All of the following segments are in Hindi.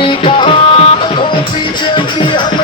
जी कहाँ हो पीछे भी हम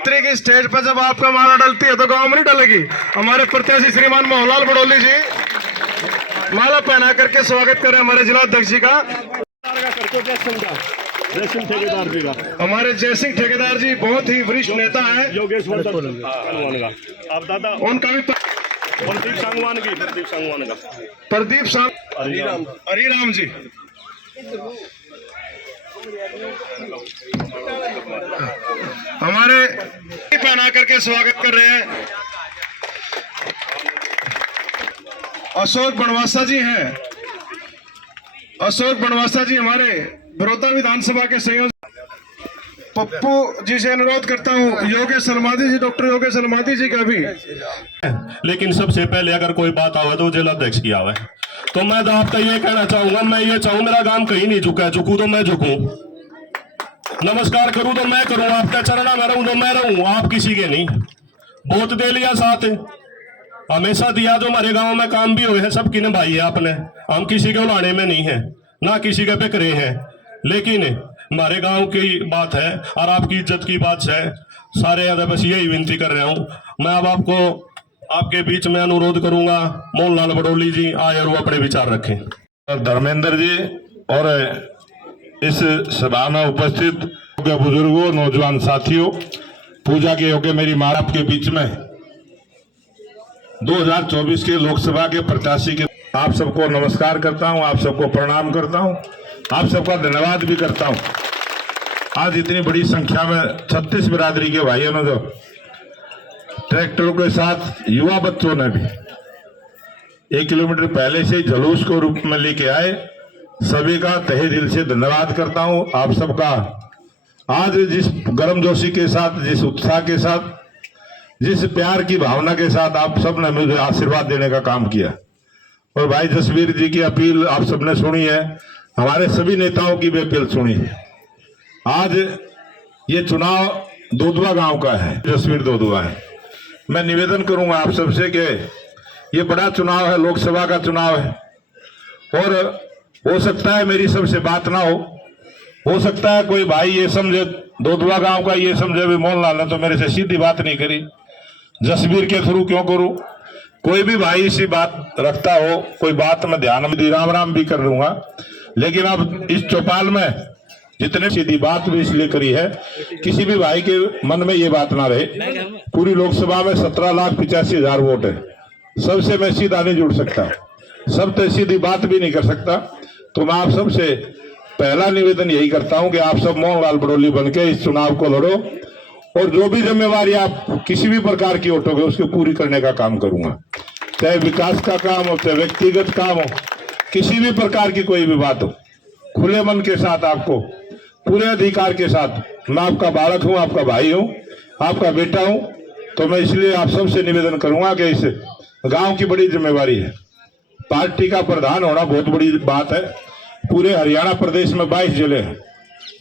तेरा की स्टेज पर जब आपका माला डलती है तो गांव में नहीं डलेगी। हमारे प्रत्याशी श्रीमान मोहनलाल बड़ोली जी माला पहना करके स्वागत करें हमारे जिला अध्यक्ष जी का। जयसिंह ठेकेदार जी का, हमारे जयसिंह ठेकेदार जी बहुत ही वरिष्ठ नेता है। योगेश वर्धन का आप दादा, उनका भी प्रदीप सांगवान का, प्रदीप हरिराम जी। हमारे पहना करके स्वागत कर रहे हैं अशोक बनवासा जी हैं। अशोक बनवासा जी हमारे बड़ौदा विधानसभा के संयोजक। पप्पू जी से अनुरोध करता हूँ योगेश सलमादी जी, डॉक्टर योगेश सलमादी जी का भी। लेकिन सबसे पहले अगर कोई बात आवे तो जिला अध्यक्ष की आवे, तो मैं तो आपका ये कहना चाहूंगा, मैं ये चाहूँ मेरा काम कहीं नहीं झुका है, झुकू तो मैं झुकूं, नमस्कार करूं तो मैं करूं, आपका चरणा में रहूं तो मैं रहूं, आप किसी के नहीं। वोट दे लिया साथ, हमेशा दिया, जो हमारे गांव में काम भी हुए हैं सबकी निभाई है आपने। हम किसी के उलाने में नहीं है, ना किसी के बिक्रे हैं, लेकिन हमारे गांव की बात है और आपकी इज्जत की बात है। सारे याद बस यही विनती कर रहा हूं मैं। अब आपको आपके बीच में अनुरोध करूंगा, मोहनलाल बड़ोली जी आए और वो अपने विचार रखें। धर्मेंद्र जी और इस सभा में उपस्थित बुजुर्गों, नौजवान साथियों, पूजा के होके मेरी मां आपके बीच में 2024 के लोकसभा के प्रत्याशी के आप सबको नमस्कार करता हूं, आप सबको प्रणाम करता हूं, आप सबका धन्यवाद भी करता हूं। आज इतनी बड़ी संख्या में 36 बिरादरी के भाइयों ने, जो ट्रैक्टरों के साथ युवा बच्चों ने भी 1 किलोमीटर पहले से जुलूस को रूप में लेके आए, सभी का तहे दिल से धन्यवाद करता हूं। आप सबका आज जिस गर्मजोशी के साथ, जिस उत्साह के साथ, जिस प्यार की भावना के साथ आप सब ने मुझे आशीर्वाद देने का काम किया, और भाई जसवीर जी की अपील आप सबने सुनी है, हमारे सभी नेताओं की भी अपील सुनी है। आज ये चुनाव दोदुआ गांव का है, जसवीर दोदुआ है। मैं निवेदन करूंगा आप सबसे कि ये बड़ा चुनाव है, लोकसभा का चुनाव है, और हो सकता है मेरी सबसे बात ना हो सकता है कोई भाई ये समझे, दोदुआ गांव का ये समझे भी मोहनलाल ने तो मेरे से सीधी बात नहीं करी, जसवीर के थ्रू क्यों करूं। कोई भी भाई इसी बात रखता हो, कोई बात में ध्यान में राम राम भी कर लूंगा, लेकिन अब इस चौपाल में जितने सीधी बात भी इसलिए करी है, किसी भी भाई के मन में ये बात ना रहे। पूरी लोकसभा में 17,85,000 वोट है, सबसे मैं सीधा नहीं जुड़ सकता, सब तो सीधी बात भी नहीं कर सकता। तो मैं आप सबसे पहला निवेदन यही करता हूं कि आप सब मोहनलाल बड़ोली बनके इस चुनाव को लड़ो, और जो भी जिम्मेवारी आप किसी भी प्रकार की उठोगे उसको पूरी करने का काम करूंगा, चाहे विकास का काम हो, चाहे व्यक्तिगत काम हो, किसी भी प्रकार की कोई भी बात हो, खुले मन के साथ आपको पूरे अधिकार के साथ। मैं आपका बालक हूं, आपका भाई हूं, आपका बेटा हूं, तो मैं इसलिए आप सबसे निवेदन करूंगा कि इस गांव की बड़ी जिम्मेवारी है। पार्टी का प्रधान होना बहुत बड़ी बात है। पूरे हरियाणा प्रदेश में 22 जिले हैं,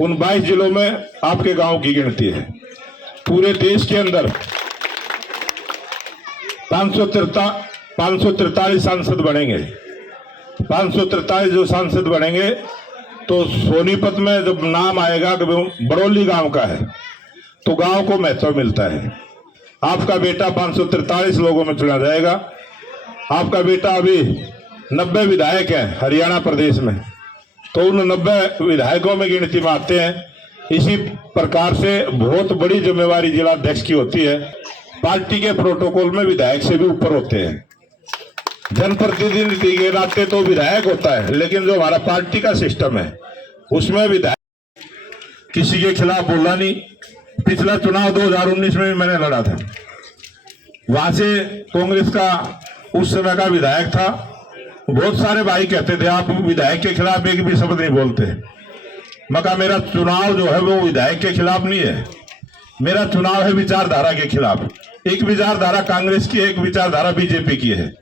उन 22 जिलों में आपके गांव की गिनती है। पूरे देश के अंदर 543 सांसद बनेंगे। 543 जो सांसद बनेंगे तो सोनीपत में जब नाम आएगा कि बड़ौली गांव का है तो गांव को महत्व मिलता है। आपका बेटा 543 लोगों में चुना जाएगा। आपका बेटा अभी 90 विधायक है हरियाणा प्रदेश में, तो उन 90 विधायकों में गिनती में आते हैं। इसी प्रकार से बहुत बड़ी जिम्मेवारी जिलाध्यक्ष की होती है। पार्टी के प्रोटोकॉल में विधायक से भी ऊपर होते हैं। जनप्रतिनिधि के नाते तो विधायक होता है, लेकिन जो हमारा पार्टी का सिस्टम है उसमें विधायक किसी के खिलाफ बोला नहीं। पिछला चुनाव 2019 में भी मैंने लड़ा था, वहां से कांग्रेस का उस समय का विधायक था। बहुत सारे भाई कहते थे आप विधायक के खिलाफ एक भी शब्द नहीं बोलते। मैं कहा मेरा चुनाव जो है वो विधायक के खिलाफ नहीं है, मेरा चुनाव है विचारधारा के खिलाफ। एक विचारधारा कांग्रेस की है, एक विचारधारा बीजेपी की है।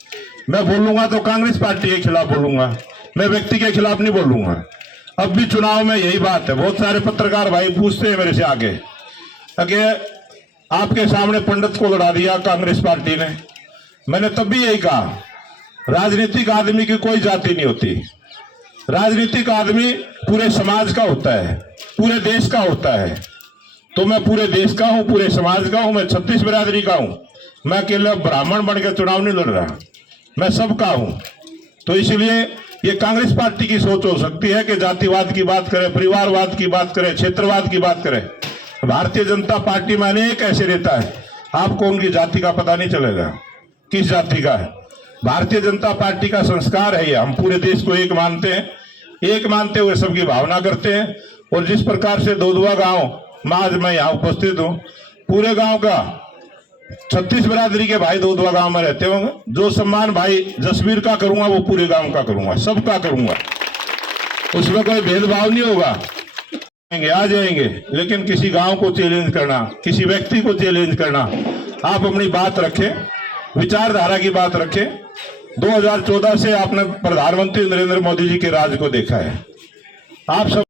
मैं बोलूंगा तो कांग्रेस पार्टी के खिलाफ बोलूंगा, मैं व्यक्ति के खिलाफ नहीं बोलूंगा। अब भी चुनाव में यही बात है। बहुत सारे पत्रकार भाई पूछते हैं मेरे से आगे कि आपके सामने पंडित को लड़ा दिया कांग्रेस पार्टी ने। मैंने तब भी यही कहा, राजनीतिक आदमी की कोई जाति नहीं होती। राजनीतिक आदमी पूरे समाज का होता है, पूरे देश का होता है। तो मैं पूरे देश का हूं, पूरे समाज का हूं, मैं 36 बिरादरी का हूं। मैं अकेले ब्राह्मण बन के चुनाव नहीं लड़ रहा, मैं सबका हूं। तो इसलिए ये कांग्रेस पार्टी की सोच हो सकती है कि जातिवाद की बात करें, परिवारवाद की बात करें, क्षेत्रवाद की बात करें। भारतीय जनता पार्टी में अनेक ऐसे नेता है, आपको उनकी जाति का पता नहीं चलेगा किस जाति का है। भारतीय जनता पार्टी का संस्कार है ये, हम पूरे देश को एक मानते हैं, एक मानते हुए सबकी भावना करते हैं। और जिस प्रकार से दोदुआ गांव में आज मैं यहाँ उपस्थित हूँ, पूरे गांव का 36 बिरादरी के भाई दोदुआ गांव में रहते होंगे। जो सम्मान भाई जसवीर का करूंगा वो पूरे गांव का करूंगा, सबका करूंगा, उसमें कोई भेदभाव नहीं होगा। आ जाएंगे, लेकिन किसी गांव को चैलेंज करना, किसी व्यक्ति को चैलेंज करना, आप अपनी बात रखें, विचारधारा की बात रखें। 2014 से आपने प्रधानमंत्री नरेंद्र मोदी जी के राज को देखा है। आप सब